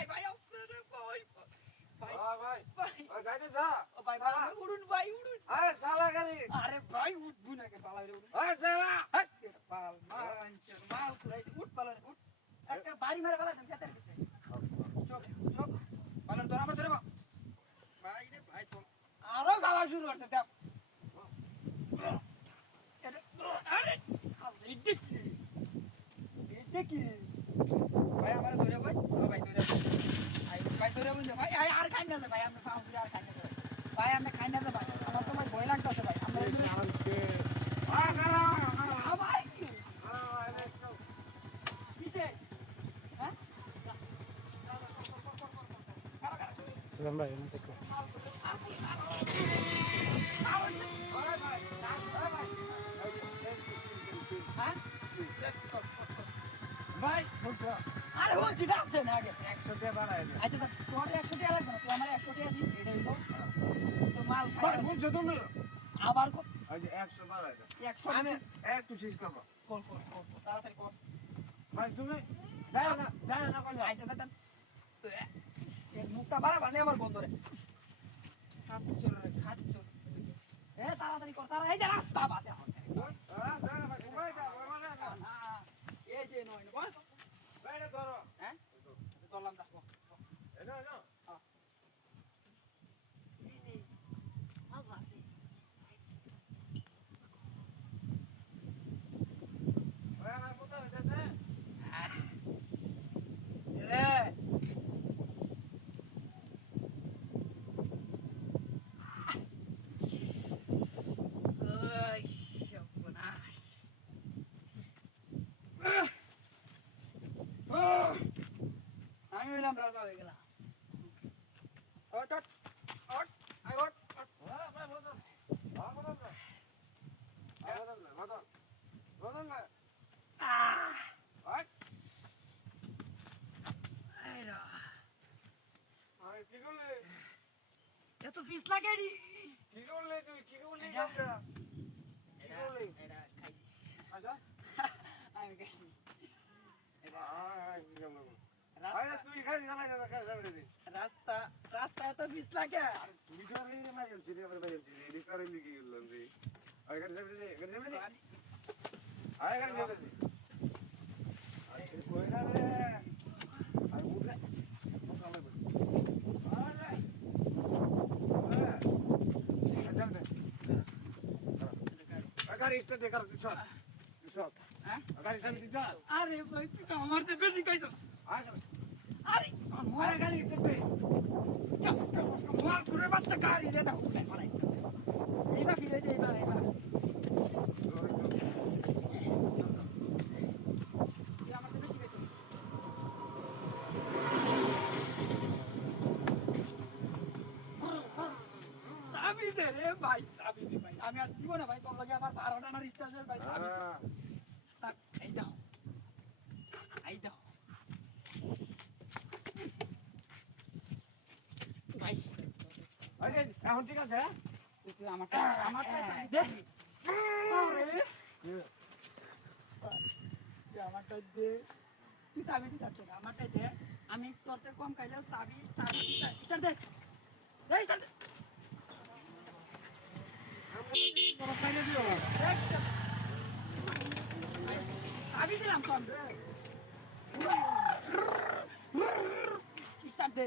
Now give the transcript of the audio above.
ভাই ভাই অস্ত্র ভাই ভাই ভাই ভাই গাইতে যা ও ভাই ভাই উড়ুন ভাই উড়ুন। আরে শালা গালি আরে ভাই উঠবু না কে পালাই রে উড়ুন আরে শালা পাল মার। আনছর মাল কুলাইছে উঠ পালার উঠ। একটা বাড়ি মারে পালা দেন কেতার কিতে চপ চপ। পালার ধরা আমার ধরে ভাই রে আরও গাওয়া শুরু করতে দেখ। ভাই আর খাই না ভাই আমরা ফাউন্ড আর খাই না ভাই। আমরা খাই না ভাই। আমার তো ভাই ভয় লাগতাছে ভাই। আমরা ভাই হ্যাঁ? ভাই আরে বলছি ডাকছে আগে একশো টাকা বাড়াই দে আচ্ছা তা একশো টাকা লাগবে না আমার একশো টাকা দিস এটা হইল তো মাল ভাই তুমি আবার একশো বাড়াই দে একশো আমি একটু শেষ করব কল কল কল কল, তাড়াতাড়ি কর ভাই তুমি যাই না যাই না করলে আইতে দাদা মুখটা বাড়াবা নে আমার বন্ধ রে খাচ্ছ রে খাচ্ছ এ তাড়াতাড়ি কর তাড়া এই যে রাস্তা বাদে আমার এই যে নয় না বল হ্যাঁ চললাম দেখো রে হয়ে গেলাম ওট ওট ওট আই ওট ওট। আহ! এই রা। এত ফিস লাগে রে এটা খাইছি আমি খাইছি এটা রাস্তা রাস্তা রাস্তা এত ফিস লাগে গাড়ি স্টার্ট দেখার সব সব হ্যাঁ? গাড়ি চাবি দিছ আরে ভাই তুই তো আমার চেয়ে বেশি খাইছ আয় ভাই সাবি দে ভাই আমি আর জীবনে ভাই তোর লগে আমার বারোটা না রিচার্জ ভাই সাবি দে। এই দাও এই দাও ভাই আরে এখন ঠিক আছে? আমারটা আমারটা দে আমারটা দে। তুই সাবি দিতে চাচ্ছ না? আমারটা দে। আমি তোরতে কম খাইলেও সাবি সাবি স্টার্ট দে। দে স্টার্ট দে। দিলাম কম। দে।